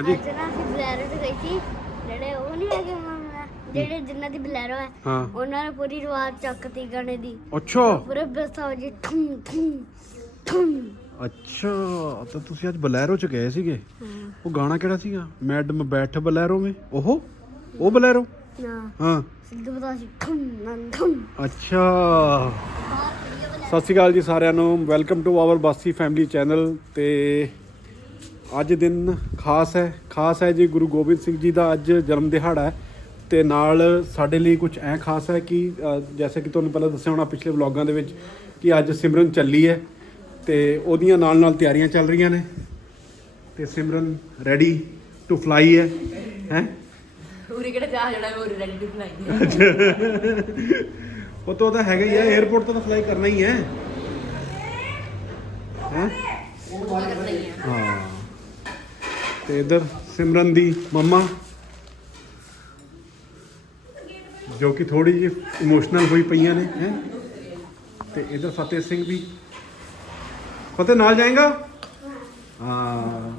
ਹਾਂਜੀ। ਅੱਜ ਨਾ ਅਸੀਂ ਬਲੈਰੋ ਤੇ ਗਈ ਸੀ। ਜਿਹੜੇ ਉਹ ਨਹੀਂ ਹੈਗੇ ਮਾਮਾ ਜਿਹੜੇ ਜਿਨ੍ਹਾਂ ਦੀ ਬਲੈਰੋ ਹੈ ਹਾਂ। ਉਹਨਾਂ ਨੇ ਪੂਰੀ ਰਵਾਜ ਚੱਕਤੀ ਗਾਣੇ ਦੀ। ਅੱਛਾ। ਪੂਰੇ ਬਸਾ ਜੀ ਠੁੰ ਠੁੰ ਠੁੰ। ਅੱਛਾ ਤਾਂ ਤੁਸੀਂ ਅੱਜ ਬਲੈਰੋ ਚ ਗਏ ਸੀਗੇ? ਹਾਂ। ਉਹ ਗਾਣਾ ਕਿਹੜਾ ਸੀਗਾ? ਮੈਡਮ ਬੈਠ ਬਲੈਰੋ ਮੇ। ਉਹ ਉਹ ਬਲੈਰੋ? ਨਾ। ਹਾਂ। ਸਿੱਧੂ ਬਤਾ ਸੀ ਠੁੰ ਨੰ ਠੁੰ। ਅੱਛਾ। ਸਤਿ ਸ਼੍ਰੀ ਅਕਾਲ ਜੀ ਸਾਰਿਆਂ ਨੂੰ। Welcome to our Basi family channel ਤੇ ਅੱਜ ਦਿਨ ਖਾਸ ਹੈ ਖਾਸ ਹੈ ਜੀ ਗੁਰੂ ਗੋਬਿੰਦ ਸਿੰਘ ਜੀ ਦਾ ਅੱਜ ਜਨਮ ਦਿਹਾੜਾ ਹੈ ਤੇ ਨਾਲ ਸਾਡੇ ਲਈ ਕੁਝ ਐ ਖਾਸ ਹੈ ਕਿ ਜੈਸੇ ਕਿ ਤੁਹਾਨੂੰ ਪਹਿਲਾਂ ਦੱਸਿਆ ਹੋਣਾ ਪਿਛਲੇ ਵਲੌਗਾਂ ਦੇ ਵਿੱਚ ਕਿ ਅੱਜ ਸਿਮਰਨ ਚੱਲੀ ਹੈ ਤੇ ਉਹਦੀਆਂ ਨਾਲ ਨਾਲ ਤਿਆਰੀਆਂ ਚੱਲ ਰਹੀਆਂ ਨੇ ਤੇ ਸਿਮਰਨ ਰੈਡੀ ਟੂ ਫਲਾਈ ਹੈ ਹੈ? ਉਰੇ ਕਿਹੜਾ ਜਾ ਜਿਹੜਾ ਉਹ ਰੈਡੀ ਟੂ ਫਲਾਈ ਉਹ ਤਾਂ ਉਹਦਾ ਹੈਗਾ ਹੀ ਹੈ 에어ਪੋਰਟ ਤੋਂ ਤਾਂ ਫਲਾਈ ਕਰਨਾ ਹੀ ਹੈ ਹੈ। ਹਾਂ। ਤੇ ਇਧਰ ਸਿਮਰਨ ਦੀ ਮੰਮਾ ਜੋ ਕਿ ਥੋੜੀ ਜਿਹੀ ਇਮੋਸ਼ਨਲ ਹੋਈ ਪਈਆਂ ਨੇ ਹੈ? ਤੇ ਇਧਰ ਫਤਿਹ ਸਿੰਘ ਵੀ। ਫਤਿਹ ਨਾਲ ਜਾਏਗਾ? ਹਾਂ।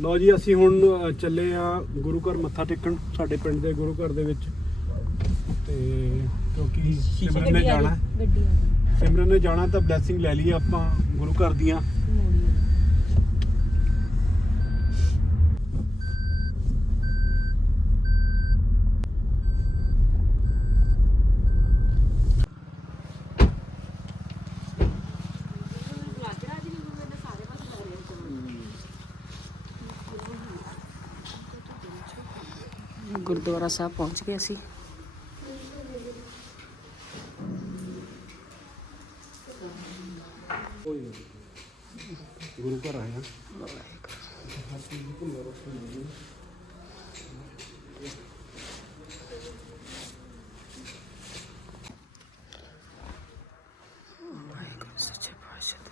ਲਓ ਜੀ ਅਸੀਂ ਹੁਣ ਚੱਲੇ ਆ ਗੁਰੂ ਘਰ ਮੱਥਾ ਟੇਕਣ ਸਾਡੇ ਪਿੰਡ ਦੇ ਗੁਰੂ ਘਰ ਦੇ ਵਿੱਚ। ਤੇ ਕਿਉਂਕਿ ਸਿਮਰਨ ਨੇ ਜਾਣਾ ਸਿਮਰਨ ਨੇ ਜਾਣਾ ਤਾਂ ਬਲੇਸਿੰਗ ਲੈ ਲਈ ਆਪਾਂ ਗੁਰੂ ਘਰ ਦੀਆਂ। ਗੁਰਦੁਆਰਾ ਸਾਹਿਬ ਪਹੁੰਚ ਗਏ ਅਸੀਂ ਗੁਰੂ ਘਰ ਆਇਆ ਵਾਹਿਗੁਰੂ ਸੱਚੇ ਪਾਤਸ਼ਾਹ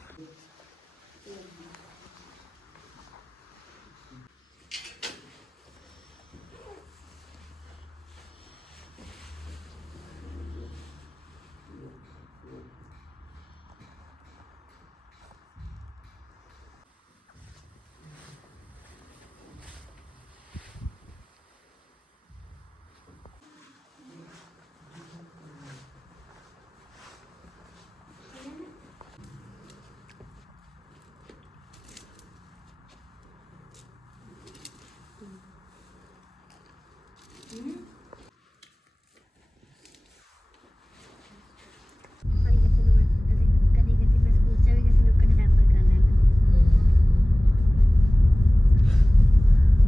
ਕਦੀ ਕਦੀ ਮੈਂ ਸਕੂਲ ਚ ਵੀ ਕਿਸੇ ਨੂੰ ਕਿਡਨੈਪ ਕਰ ਲੈਣਾ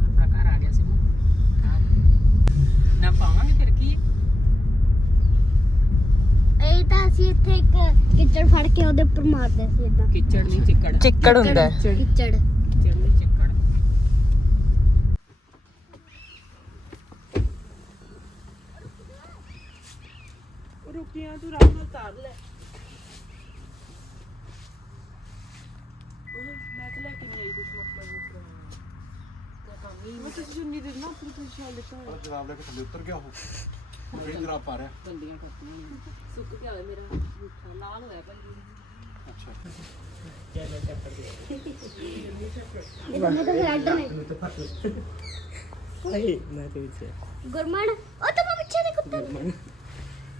ਆਪਣਾ ਘਰ ਆ ਗਿਆ ਸੀ ਨਾ ਪਾਵਾਂਗੇ ਫਿਰ ਕੀ ਇਹ ਤਾਂ ਅਸੀਂ ਇੱਥੇ ਇੱਕ ਕਿਚੜ ਫੜ ਕੇ ਉਹਦੇ ਉੱਪਰ ਮਾਰਦੇ ਸੀ ਇਦਾਂ ਕਿਚੜ ਨਹੀਂ ਚਿੱਕੜ। ਚਿੱਕੜ ਹੁੰਦਾ ਕਿਚੜ ਕਿਚੜ ਨਹੀਂ ਚਿੱਕੜ। ਰੁਕਿਆ ਤੂੰ ਰਾਮ ਨਾਲ ਤਾਰ ਲੈ। ਮੈਂ ਤਾਂ ਲੈ ਕੇ ਨਹੀਂ ਆਈ ਕੁਝ ਮਸਲਾ ਮੁਸਲਾ ਮੈਂ ਤਾਂ ਚੁੰਨੀ ਦੇ ਨਾ ਫਿਰ ਤੂੰ ਸ਼ਾਲ ਲਿਖਾ ਜਰਾਬ ਲੈ ਕੇ ਥੱਲੇ ਉਤਰ ਗਿਆ ਉਹ। ਹੁਣ ਫੇਰ ਜਰਾਬ ਪਾ ਰਿਹਾ। ਗੰਦੀਆਂ ਕਰਤੀਆਂ ਨੇ। ਸੁੱਕ ਗਿਆ ਹੋਇਆ ਮੇਰਾ ਬੂਠਾ ਲਾਲ ਹੋਇਆ ਭਾਈ। ਅੱਛਾ। ਇਹਨੂੰ ਤਾਂ ਰੈੱਡ ਨੇ। ਮੈਂ ਤੇ ਵਿੱਚ ਗੁਰਮਨ ਉਹ ਤਾਂ ਮੈਂ ਪਿੱਛੇ ਦੇ ਕੁੱਤੇ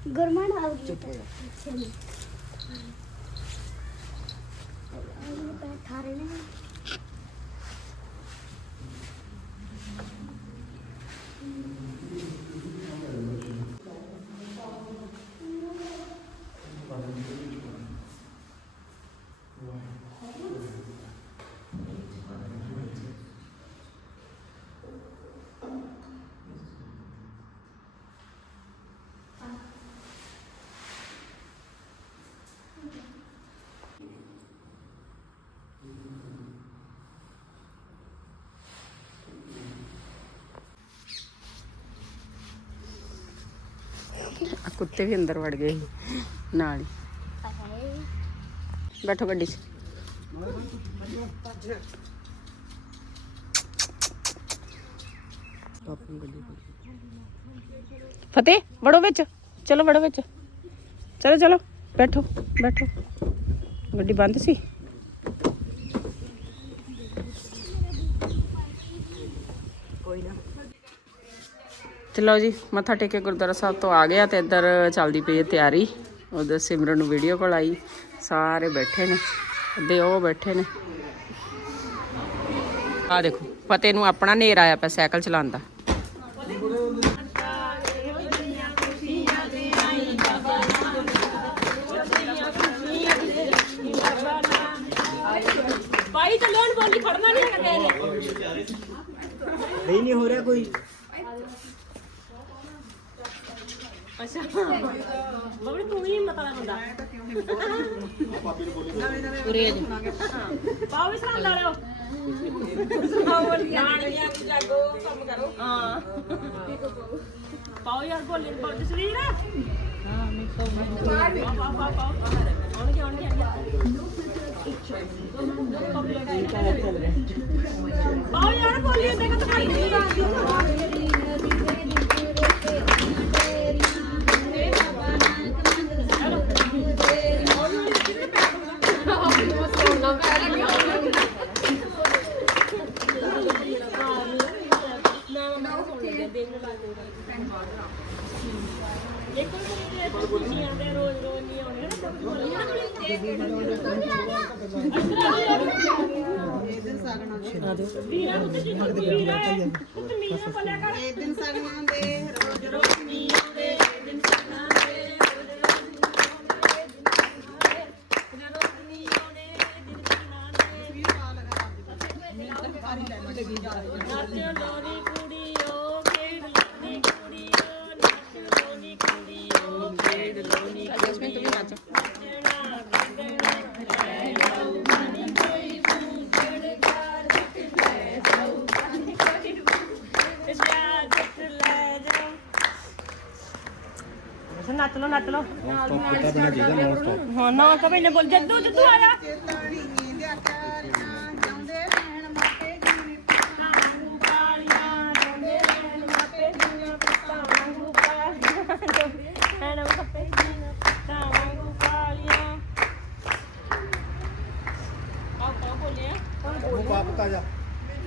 ਗੁਰਮਨ ਆ ਗਿਆ। ਪਿੱਛੇ ਨੂੰ ਇਹ ਬੈਠਾ ਰਹੇ ਨੇ। ਆ ਕੁੱਤੇ ਵੀ ਅੰਦਰ ਵੜ ਗਏ ਸੀ, ਨਾਲ ਹੀ। ਬੈਠੋ ਗੱਡੀ 'ਚ। ਫਤਿਹ, ਵੜੋ ਵਿੱਚ। ਚਲੋ, ਵੜੋ ਵਿੱਚ। ਚਲੋ ਚਲੋ, ਬੈਠੋ ਬੈਠੋ। ਗੱਡੀ ਬੰਦ ਸੀ। ਕੋਈ ਨਾ। ਚਲੋ ਜੀ ਮੱਥਾ ਟੇਕ ਕੇ ਗੁਰਦੁਆਰਾ ਸਾਹਿਬ ਤੋਂ ਆ ਗਿਆ ਤੇ ਇੱਧਰ ਚੱਲਦੀ ਪਈ ਹੈ ਤਿਆਰੀ। ਉਧਰ ਸਿਮਰਨ ਨੂੰ ਵੀਡੀਓ ਕਾਲ ਆਈ। ਸਾਰੇ ਬੈਠੇ ਨੇ ਅੱਧੇ ਉਹ ਬੈਠੇ ਨੇ। ਆ ਦੇਖੋ ਫਤਿਹ ਨੂੰ ਆਪਣਾ ਨੇਰ ਆਇਆ ਪਿਆ ਸਾਈਕਲ ਚਲਾਉਂਦਾ ਬਾਈ ਤਾਂ ਲੋਨ ਬੋਲੀ ਫੜਨਾ ਨਹੀਂ ਹੈਗਾ ਕਿਸੇ ਨੇ ਨਹੀਂ ਹੋ ਰਿਹਾ ਕੋਈ? ਅੱਛਾ। ਬਬੜੀ ਤੂੰ ਹੀ ਮਤਲਾ ਬੰਦਾ ਉਰੇ ਜੀ। ਪਾਓ ਵੀ ਸਲਾਮ ਲਾ ਲਿਓ ਨਾਨੀਆਂ ਦੀ ਜਾਗੋ ਕੰਮ ਕਰੋ। ਹਾਂ। ਪਾਓ ਯਾਰ ਬੋਲੀ ਬੋਲ ਤਸਵੀਰ ਹਾਂ ਮੈਂ ਪਾਓ ਪਾਓ ਪਾਓ ਪਾਓ ਆਉਣਗੇ ਆਉਣਗੇ ਪਾਓ ਯਾਰ ਬੋਲੀ ਤਾਂ ਖਾਈ ਵੀਰਾ ਉੱਤੇ ਜੀ ਇਹ ਦਿਨ ਸਗਨਾਂ ਦੇ ਰੋਜ਼ ਰੋਜ਼ ਹਾਂ ਨਾ ਬੋਲ, ਜੱਦੂ ਜੱਦੂ ਆਇਆ। ਚੇਤਾਣੀ ਦੇ ਆਕਾਰੀਆਂ ਜਾਂਦੇ ਰਹਿਣ ਮਾਪੇ ਜੀਣੇ ਕਾਂਗੂ ਕਾਲੀਆਂ ਡੋਲੇ ਰਹਿਣ ਮਾਪੇ ਜੀਆਂ ਕਾਂਗੂ ਕਾਲੀਆਂ ਐਨਾ ਕੱਪੇ ਜੀਆਂ ਕਾਂਗੂ ਕਾਲੀਆਂ ਆਪ ਕਾ ਬੋਲੇ ਆ ਬਾਪ ਤਾ ਜਾ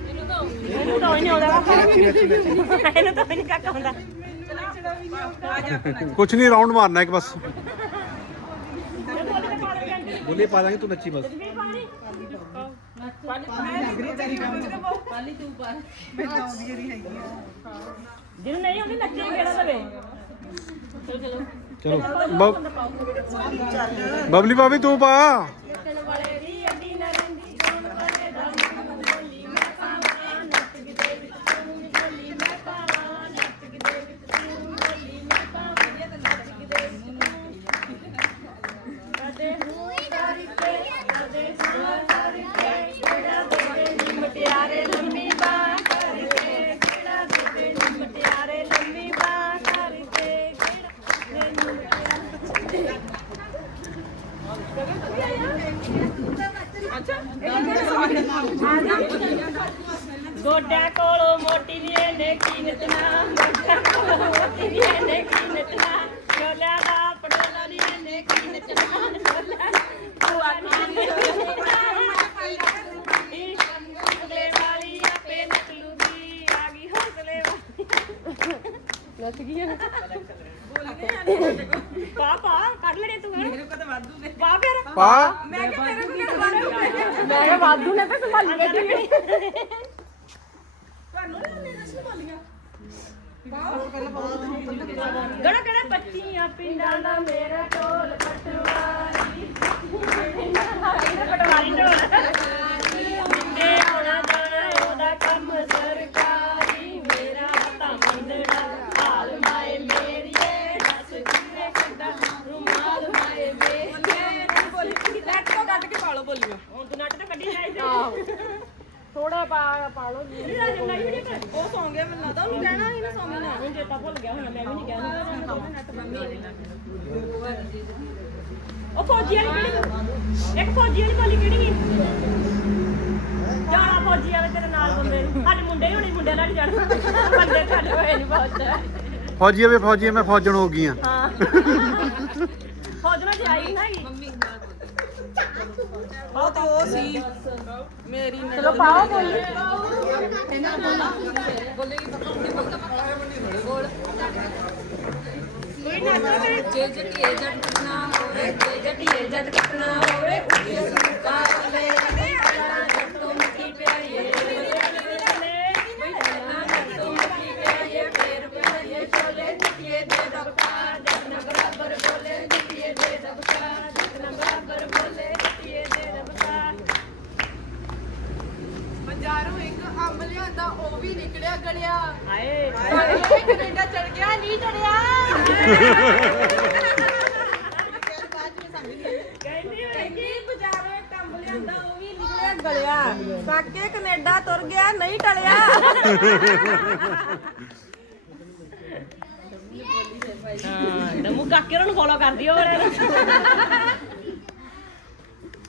ਇਹਨੂੰ ਤਾਂ ਹੀ ਨਹੀਂ ਆਉਂਦਾ ਇਹਨੂੰ ਤਾਂ ਨਹੀਂ ਕਾਕਾ ਹੁੰਦਾ ਕੁਛ ਨਹੀਂ ਰਾਉਂਡ ਮਾਰਨਾ ਇੱਕ ਬਸ। ਬੋਲੇ ਪਾ ਦਾਂਗੇ ਤੂੰ ਨੱਚੀ ਬਸ। ਜਿਹਨੂੰ ਨਹੀਂ ਆਉਂਦੀ ਨੱਚੇ ਕਿਹੜਾ ਲਵੇ ਚਲੋ ਚਲੋ ਚਲੋ। ਬਬ- ਬਬਲੀ ਭਾਬੀ ਤੂੰ ਪਾ। ਗੋਡਿਆਂ ਕੋਲੋਂ ਮੋਟੀ ਨੀ ਇਹਨੇ ਕੀ ਨਚਣਾ ਗੋਡਿਆਂ ਕੋਲੋਂ ਮੋਟੀ ਨੀ ਇਹਨੇ ਕੀ ਨਚਣਾ ਚੋਲਿਆਂ ਦਾ ਪੜੋਲਾ ਨੀ ਇਹਨੇ ਕੀ ਨਚਣਾ ਚੋਲਿਆਂ ਭੂਆ ਨੀ ਹੌਸਲੇ ਵਾਲੀ ਆਪੇ ਆ ਗਈ ਹੌਸਲੇ ਵਾਲੀ ਪਾ ਪਾ ਕੱਢ ਲੈਣੇ ਤੂੰ ਮੇਰੇ ਕੋਲ ਤਾਂ ਵਾਧੂ ਨੇ ਪਾ। ਫਿਰ ਪਾ ਮੈਂ ਕਿਹਾ ਤੇਰੇ ਕੋਲ ਕਿਹੜਾ ਮੈਂ ਕਿਹਾ ਵਾਧੂ ਨੇ ਤਾਂ ਸੰਭਾਲੀ ਬੈਠੀ ਗੜਾ ਗੜਾ ਬੱਚੀਆਂ ਪਿੰਡਾਂ ਦਾ ਮੇਰਾ ਢੋਲ ਪਟਵਾਰੀ ਪਟਵਾਰੀ ਢੋਲ ਤੇ ਆਉਣਾ ਜਾਣਾ ਉਹਦਾ ਕੰਮ ਸਰਕਾਰੀ ਮੇਰਾ ਤਾਂ ਮੰਦੜਾ ਹਾਲ ਮਾਏ ਮੇਰੀਏ ਦੱਸ ਕਿਵੇਂ ਕੱਢਾਂ ਰੁਮਾਲ ਮਾਏ ਮੇਰੀਏ ਬੋਲੀ ਨੱਟ ਤੋਂ ਕੱਢ ਕੇ ਪਾ ਲਓ ਬੋਲੀਆਂ ਹੁਣ ਤੂੰ ਨੱਟ ਤੋਂ ਕੱਢੀ ਜਾਈ ਤੇ ਥੋੜਾ ਪਾ ਪਾ ਲਓ ਜੀ ਉਹ ਸੌਂ ਗਿਆ ਮੈਨੂੰ ਲੱਗਦਾ ਉਹਨੂੰ ਕਹਿਣਾ ਸੀ ਨਾ ਸੌਂ ਭੁੱਲ ਗਿਆ ਹੁਣ ਮੈਂ ਵੀ ਨਹੀਂ ਕਹਿਣਾ ਉਹ ਫੌਜੀ ਵਾਲੀ ਕਿਹੜੀ ਇੱਕ ਫੌਜੀ ਵਾਲੀ ਬੋਲੀ ਕਿਹੜੀ ਸੀ? ਜਾਣਾ ਫੌਜੀ ਵਾਲੇ ਤੇਰੇ ਨਾਲ ਬੰਦੇ ਨੂੰ। ਸਾਡੇ ਮੁੰਡੇ ਹੀ ਹੋਣੇ ਮੁੰਡਿਆਂ ਨਾਲ ਜਾਣਾ ਬੰਦੇ ਸਾਡੇ ਹੋਏ ਨਹੀਂ ਬਹੁਤ। ਫੌਜੀ ਵੇ ਫੌਜੀ ਮੈਂ ਫੌਜਣ ਹੋ ਗਈ ਆ। ਹਾਂ। ਫੌਜ ਨਾਲ ਜਾਈ ਨਾ ਮੰਮੀ ਉਹ ਤੇ ਉਹ ਸੀ। ਮੇਰੀ ਚਲੋ ਪਾਓ ਬੋਲੀ ਜੇ ਜਟੀਏ ਜੱਟ ਕੱਟਣਾ ਹੋਵੇ ਜੇ ਜਟੀਏ ਜੱਟ ਕੱਟਣਾ ਹੋਵੇ ਉੱਤੇ ਸੁੱਕਾ ਲੈ ਬਈ ਪਹਿਲਾਂ ਜੱਟ ਤੋਂ ਮਿੱਟੀ ਪਿਆਈਏ ਬਈ ਪਹਿਲਾਂ ਜੱਟ ਤੋਂ ਮਿੱਟੀ ਪਿਆਈਏ ਫੇਰ ਪਿਆਈਏ ਛੋਲੇ ਜਟੀਏ ਦੇ ਦਬਕਾ ਜੱਟ ਨਾ ਬਰਾਬਰ ਬੋਲੇ ਜਟੀਏ ਦੇ ਦਬਕਾ ਜੱਟ ਨਾ ਬਰਾਬਰ ਬੋਲੇ ਜਟੀਏ ਦੇ ਦਬਕਾ ਬਾਜ਼ਾਰੋਂ ਇੱਕ ਅੰਬ ਲਿਆਂਦਾ ਉਹ ਵੀ ਨਿਕਲਿਆ ਗਲਿਆ ਹਾਏ ਹਾਏ ਕੈਨੇਡਾ ਚੜ ਗਿਆ ਨਹੀਂ ਚੜਿਆ ਕਹਿੰਦੀ ਹੋਏਗੀ ਬਾਜ਼ਾਰੋਂ ਇੱਕ ਅੰਬ ਲਿਆਂਦਾ ਉਹ ਵੀ ਨਿਕਲਿਆ ਗਲਿਆ ਕਾਕੇ ਕੈਨੇਡਾ ਤੁਰ ਹਾਂ ਨਹੀਂ ਟਲਿਆ ਨਮੂ ਕਾਕੇ ਨੂੰ ਫੋਲੋ ਕਰਦੀ ਹੋਰ।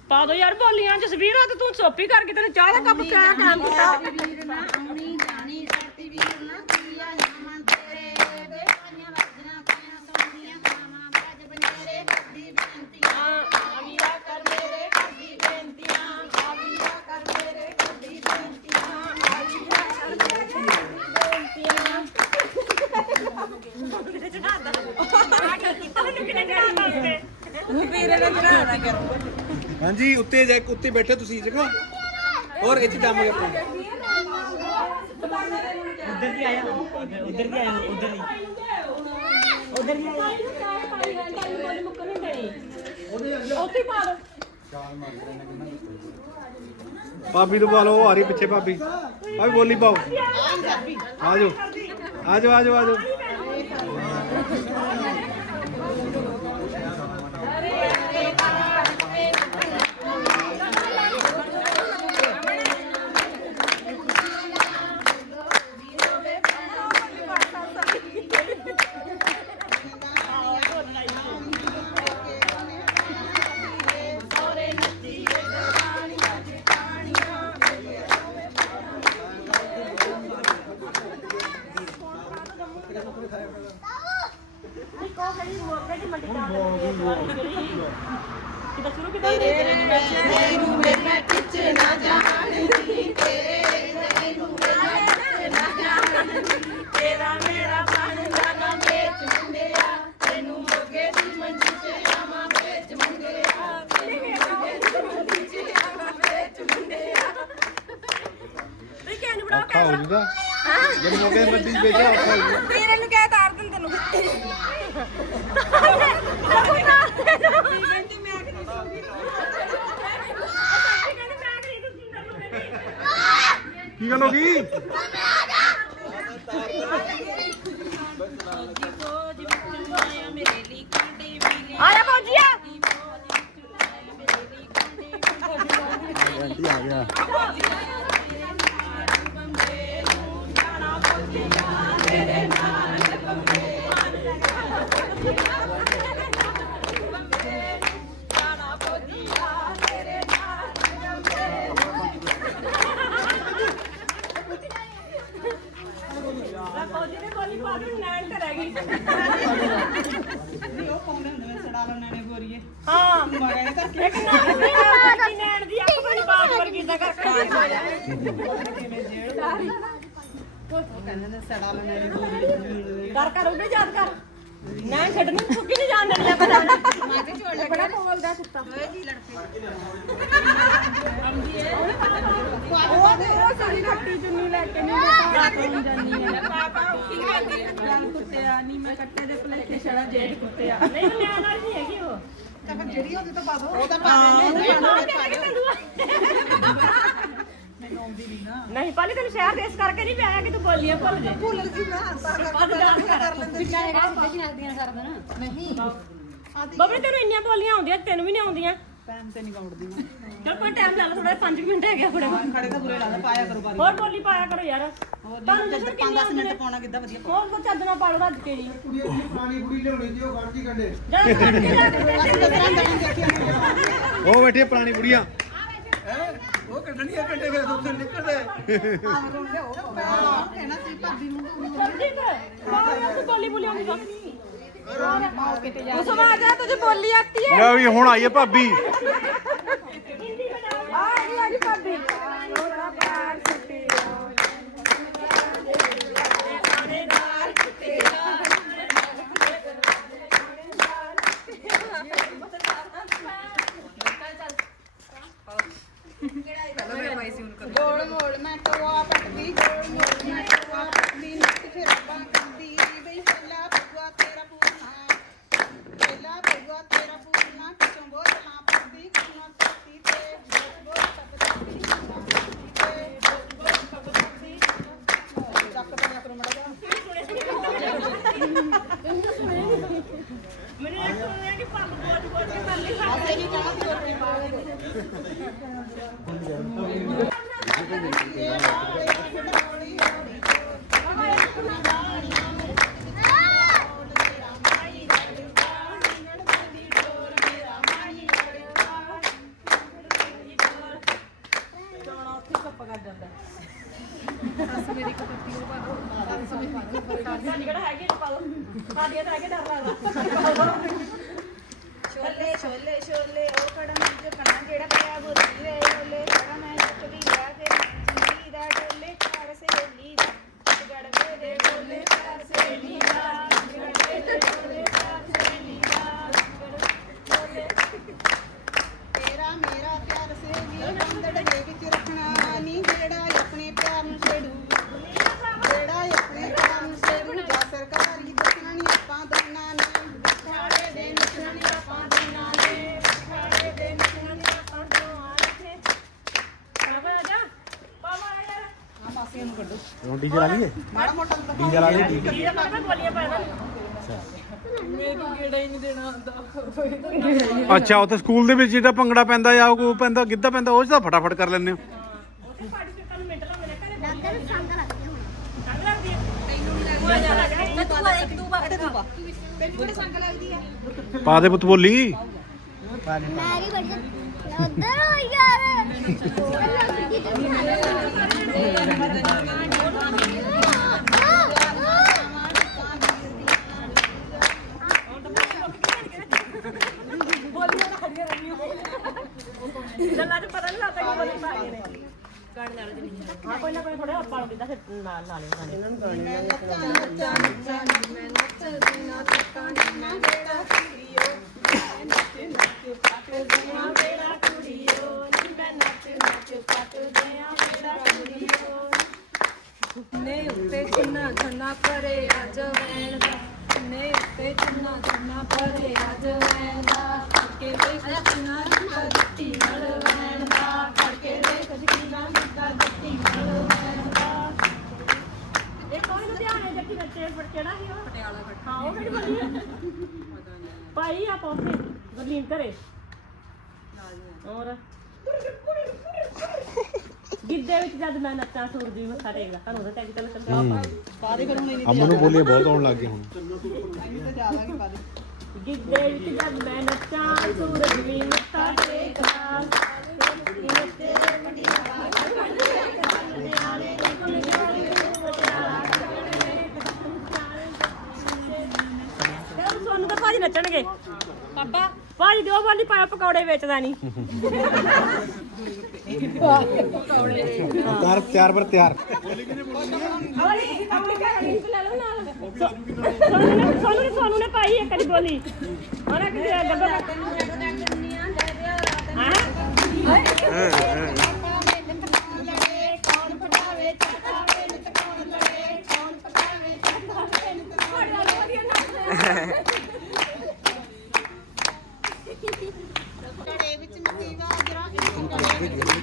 ਪਾ ਦੋ ਯਾਰ ਬੋਲੀਆਂ ਜਸਵੀਰ ਆ ਤੇ ਤੂੰ ਸੋਪੀ ਕਰਕੇ ਤੈਨੂੰ ਚਾਹ ਦਾ ਕੱਪ ਚਾਹ ਟਾਈਮ ਦਿੱਤਾ ਹਾਂਜੀ ਉੱਤੇ ਜਾ ਉੱਤੇ ਬੈਠੇ ਤੁਸੀਂ ਜਗ੍ਹਾ ਔਰ ਇੱਥੇ ਗਏ ਆਪਣੇ ਉਧਰ ਦੀ ਆਇਆ ਉਧਰ ਦੀ ਆਇਆ ਉਧਰ ਦੀ ਉਧਰ ਦੀ ਆਇਆ। ਉੱਥੇ ਪਾ ਦੋ। ਭਾਬੀ ਤੋਂ ਬਾਲੋ ਆ ਰਹੀ ਪਿੱਛੇ ਭਾਬੀ। ਭਾਬੀ ਬੋਲੀ ਪਾਓ। ਆਜੋ ਆਜੋ ਆਜੋ ਆਜੋ ਕੀ ਗੱਲ ਹੋ ਗਈ? ਮੈਂ ਸੜਾ ਲੈਣੇ ਨੇ ਗੋਰੀਏ ਹਾਂ ਮਗਾਏ ਤਾਂ ਇੱਕ ਨੈਣ ਦੀ ਨੈਣ ਦੀ ਅੱਖ ਬਣੀ ਬਾਤ ਵਰਗੀ ਦਾ ਕਰਕੇ ਉਹ ਕਹਿੰਦੇ ਨੇ ਸੜਾ ਲੈਣੇ ਨੇ ਗੋਰੀਏ ਕਰ ਕਰ ਉਹਦੇ ਯਾਦ ਕਰ। ਨੈਣ ਛੱਡਣੀ ਸੁੱਕੀ ਨਹੀਂ ਜਾਣ ਦੇਣੀ ਆਪਾਂ ਮਾਤੇ ਝੋਲ ਬੜਾ ਬੋਲਦਾ ਕੁੱਤਾ। ਉਹ ਤੇ ਉਹ ਸਾਡੀ ਖੱਟੀ ਚੁੰਨੀ ਲੈ ਕੇ ਨਹੀਂ ਬਤਾ ਕੌਣ ਜਾਨੀ ਹੈ ਪਾਪਾ ਉੱਠੀ ਜਾਂਦੀ। ਹੈ ਗੱਲ ਕੁੱਤਿਆ ਨਹੀਂ ਮੈਂ ਕੱਟੇ ਦੇ ਭਲੇਖੇ ਛੜਾ ਜੇਠ ਕੁੱਤਿਆ। ਨਹੀਂ ਨੈਣ ਵਾਲੀ ਨਹੀਂ ਹੈਗੀ ਉਹ। ਤਾਂ ਫਿਰ ਜਿਹੜੀ ਉਹਦੇ ਤੋਂ ਪਾ ਦੋ ਉਹ ਤਾਂ ਪਾ ਨਹੀਂ ਪਾਲੀ ਤੈਨੂੰ ਸ਼ਹਿਰ ਦੇ ਇਸ ਕਰਕੇ ਨਹੀਂ ਪਿਆਇਆ ਕਿ ਤੂੰ ਬੋਲੀਆਂ ਭੁੱਲ ਜੇ ਭੁੱਲ ਜੀ ਨਾ ਤਾਂ ਕਰ ਲੈਂਦੇ ਨਹੀਂ ਬਬੜੀ ਤੈਨੂੰ ਇੰਨੀਆਂ ਬੋਲੀਆਂ ਆਉਂਦੀਆਂ ਤੈਨੂੰ ਵੀ ਨਹੀਂ ਆਉਂਦੀਆਂ। ਟਾਈਮ ਤੇ ਨਹੀਂ ਗਾਉੜਦੀ ਮੈਂ। ਚਲ ਕੋਈ ਟਾਈਮ ਲਾ ਲਾ ਥੋੜਾ 5 ਮਿੰਟ ਹੈਗੇ ਥੋੜੇ ਖੜੇ ਤਾਂ ਬੁਰੇ ਲੱਗਦਾ ਪਾਇਆ ਕਰੋ ਬਾਰੀ। ਹੋਰ ਬੋਲੀ ਪਾਇਆ ਕਰੋ ਯਾਰ। ਤੁਹਾਨੂੰ ਜਦ ਦੱਸਣ 5 ਕਿੰਨੀਆਂ 10 ਮਿੰਟ ਪਾਉਣਾ ਕਿੱਦਾਂ ਵਧੀਆ? ਹੋਰ ਕੋ ਚੱਜ ਨਾਲ ਪਾਲੋ ਰੱਜ ਕੇ ਜੀ। ਕੁੜੀ ਦੀ ਪਾਣੀ ਬੁੜੀ ਲਿਆਉਣੀ ਜੀ ਉਹ ਗਾਂਢੀ ਕੰਡੇ ਜਾ ਕੱਟ ਕੇ ਜਾ ਕੇ ਦੇ। ਉਹ ਬੈਠੇ ਪੁਰਾਣੀ ਬੁੜੀਆਂ ਉਹ ਕੱਢਣੀਆਂ ਘੰਟੇ ਫਿਰ ਉੱਥੇ ਨਿਕਲਦੇ ਕਹਿਣਾ ਸੀ ਭਾਬੀ ਨੂੰ ਤੂੰ ਲੈ ਵੀ ਹੁਣ ਆਈ ਹੈ ਭਾਬੀ। ਆ ਗਈ ਆ ਗਈ ਭਾਬੀ। ਹੁਣ ਡੀਜੇ ਲਾ ਲਈਏ ਡੀਜੇ ਲਾ ਲਈਏ ਅੱਛਾ। ਉੱਥੇ ਸਕੂਲ ਦੇ ਵਿੱਚ ਜਿਹੜਾ ਭੰਗੜਾ ਪੈਂਦਾ ਜਾਂ ਉਹ ਪੈਂਦਾ ਗਿੱਧਾ ਪੈਂਦਾ ਉਹ ਤਾਂ ਫਟਾਫਟ ਕਰ ਲੈਂਦੇ ਹੋ। ਪਾ। ਦੇ ਪੁੱਤ ਬੋਲੀ। ਮੈਰੀ ਬੜੀ ਉਧਰ ਹੋ ਯਾਰ। ਨਾਲ ਲਾ ਲਿਓ ਗਾਣੇ ਇਹਨਾਂ ਨੂੰ ਘਰੇ? ਹੋਰ? ਗਿੱਧੇ ਵਿੱਚ ਜਦ ਮੈਂ ਨੱਚਾਂ ਸੂਰਜੀ ਮੱਥਾ ਟੇਕਦਾ ਤੁਹਾਨੂੰ ਤਾਂ ਟੈਂਸ਼ਨ ਲੱਗਦਾ ਅੰਮ ਨੂੰ ਬੋਲੀਏ ਬਹੁਤ ਆਉਣ ਲੱਗ ਗਏ ਹੁਣ। ਗਿੱਧੇ ਵਿੱਚ ਜਦ ਮੈਂ ਨੱਚਾਂ ਸੂਰਜ ਵੀ ਮੱਥਾ ਟੇਕਦਾ ਸੋਨੂੰ ਤਾਂ ਭਾਜੀ ਨੱਚਣਗੇ। ਪਾਪਾ ਭਾਜੀ ਦਿਓ ਬੋਲੀ ਪਾਇਆ ਪਕੌੜੇ ਵੇਚਦਾ ਨਹੀਂ। ਤਿਆਰ ਤਿਆਰ ਪਰ ਤਿਆਰ। ਸੋਨੂੰ ਨੇ ਸੋਨੂੰ ਨੇ ਸੋਨੂੰ ਨੇ ਪਾਈ ਇੱਕ ਵਾਰੀ ਬੋਲੀ ਉਹਨੇ ਕਿਸੇ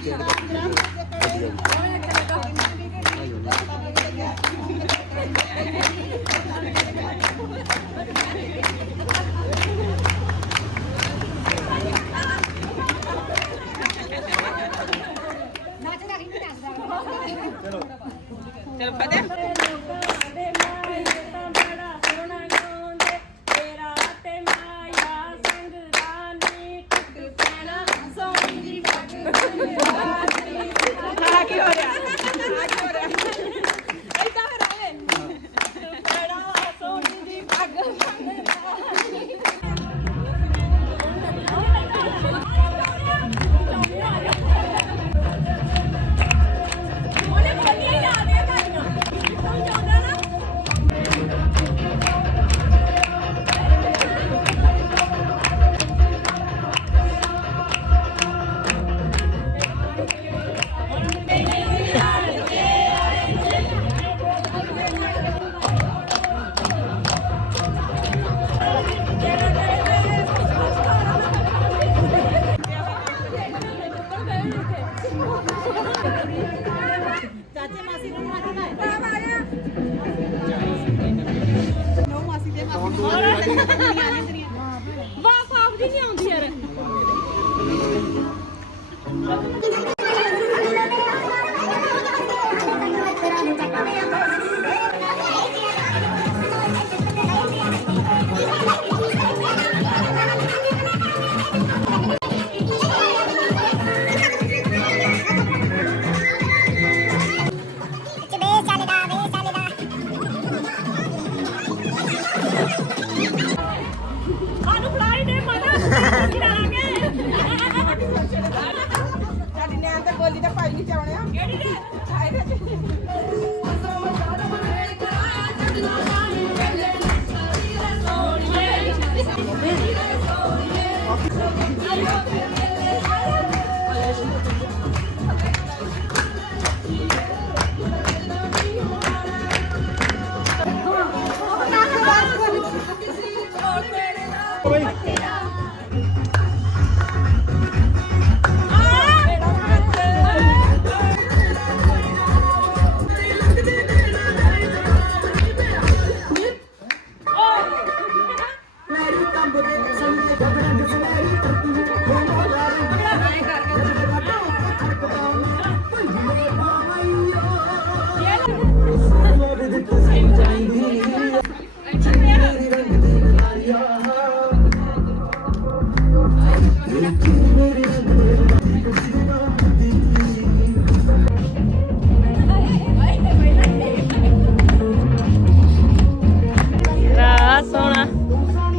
Gracias. भाई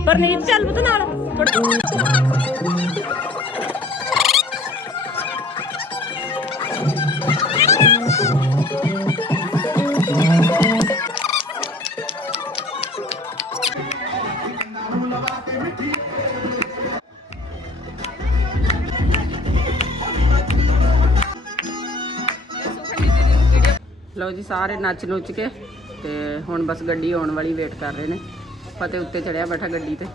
ਪਰਨੀਤ, ਚੱਲ ਪੁੱਤ ਨਾਲ। ਲਓ ਜੀ, ਸਾਰੇ ਨੱਚ ਨੁੱਚ ਕੇ ਤੇ ਹੁਣ ਬਸ ਗੱਡੀ ਆਉਣ ਵਾਲੀ ਵੇਟ ਕਰ ਰਹੇ ਨੇ। ਆਪਾਂ ਤੇ ਉੱਤੇ ਚੜਿਆ ਬੈਠਾ ਗੱਡੀ ਤੇ।